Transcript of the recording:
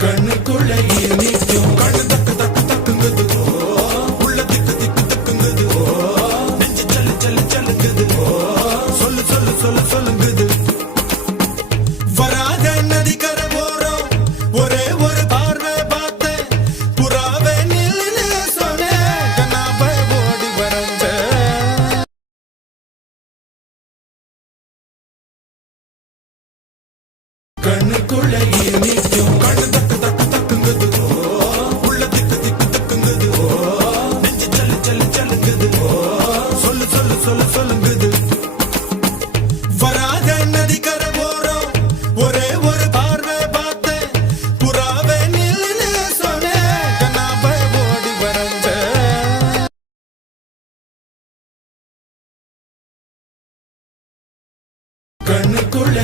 கண்ணுக்குள்ள நிற்கும் கண்ணு தக்கு தக்கு தக்குங்குது உள்ள திக்கு திக்கு தக்குங்குது நெஞ்சு சல்லு சல்லு சல்லுங்குது சொல்லு சொல்லு சொல்லு சொல்லுங்குது வராத நதிக்கர போறோம் ஒரே ஒரு பார்வை பார்த்தேன் புறாவே நில்லு சொன்னேன் கண்ணாப ஓடி வரஞ்ச கண்ணுக்குள்ள நிற்கும் கண்ணு தக்கு தக்கு தக்குங்குது உள்ள திக்கு திக்கு தக்குங்குது நெஞ்சு சல்லு சல்லு சல்லுங்குது சொல்லு சொல்லு சொல்லு சொல்லுங்குது வராத நதிக்கர போறோம் ஒரே ஒரு பார்வை பார்த்தேன் புறாவே நில்லு சொன்னேன் கண்ணாப ஓடி வரஞ்ச கண்ணுக்குள்ள